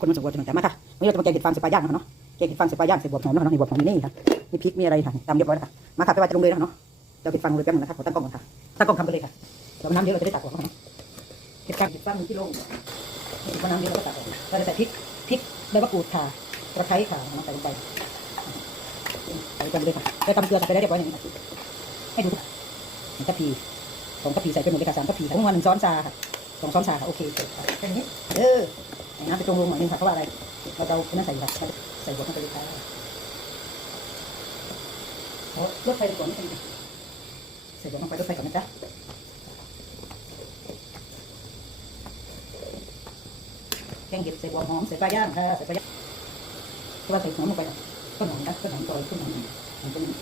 คนมันสมบูรณ์จังแต่มาค่ะวันนี้เราจะมาแกงเห็ดฟางใส่ปลาย่างนเนาะแกงเห็ดฟางใส่ปลาย่างใส่บวบหอมเนาะนี่บวบหอมนี่นี่ค่ะนี่พริกมีอะไรค่ะตามเรียบร้อยแล้วค่ะมาค่ะไปว่าจะลงเลยนะคะเนาะเราเห็ดฟางลงเลยแป๊บนึงนะคะขอตั้งกล้องก่อนค่ะตั้งกล้องทำไปเลยค่ะเราน้ำเยอะเราจะได้ตักออกนะคะเนาะเห็ดฟางเห็ดฟางมีที่ลงพอน้ำเยอะเราก็ตักออกเราจะใส่พริกพริกใบมะกรูดค่ะตะไคร้ค่ะน้ำใส่ลงไปใส่ลงไปเลยค่ะไปตำเกลือใส่ไปได้เรียบร้อยอย่างนี้ค่ะให้ดูค่ะหนึ่งกะพีสองกะพีใส่ไปหมดเลยค่ะสามกะพีทั้งวันหนึ่งช้อนชาค่ะสองช้อนชาค่ะโอเคแค่นี้เออ น้ำไปตรงลงหน่อยนึงค่ะเพราะว่าอะไรเราจะเอาอันนั้นใส่ค่ะใส่บวกเข้าไปเลยค่ะโอ้ลดไฟก่อนนิดนึงใส่บวลงไปลดไฟก่อนนะจ๊ะแกงเห็ดใส่บวหอมใส่ปลาย่างค่ะใส่ปลาย่างเพราะว่าใส่หอมลงไปนะต้นหอมนะต้นหอมซอยต้นหอมหอมต้นนี้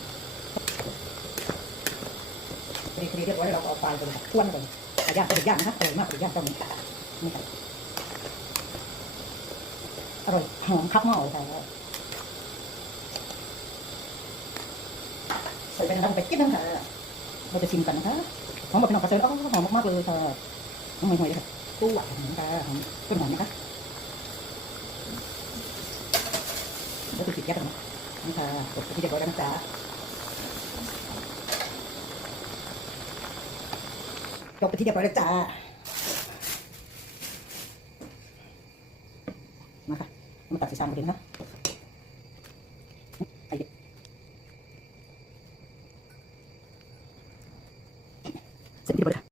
คดีเรียบร้อยเราเอาปลายไปเลยค่ะท้วนไปยปลาย่างปลาย่างนะคะอร่อยมากปลาย่างเจ้านี้นี่ค่ะ อร่อยหอมคักหม้อเลยค่ใส่ไปทำไปกินนึงค่ะเราจะชิมกันนะคะหอมแบบพี่น้องกระเจิญอ๋อหอมมากๆเลยค่ะน้องหอยๆเลยค่ะตู้หวานค่ะหอมต้นหอมนะคะแล้วก็ติดแก๊สนะนี่ค่ะกดที่เรียบร้อยแล้นะจ๊ะจบไปที่เรียบร้แล้วจ้ามาค่ะ matagsisama din ha. Ay. Sige, bro.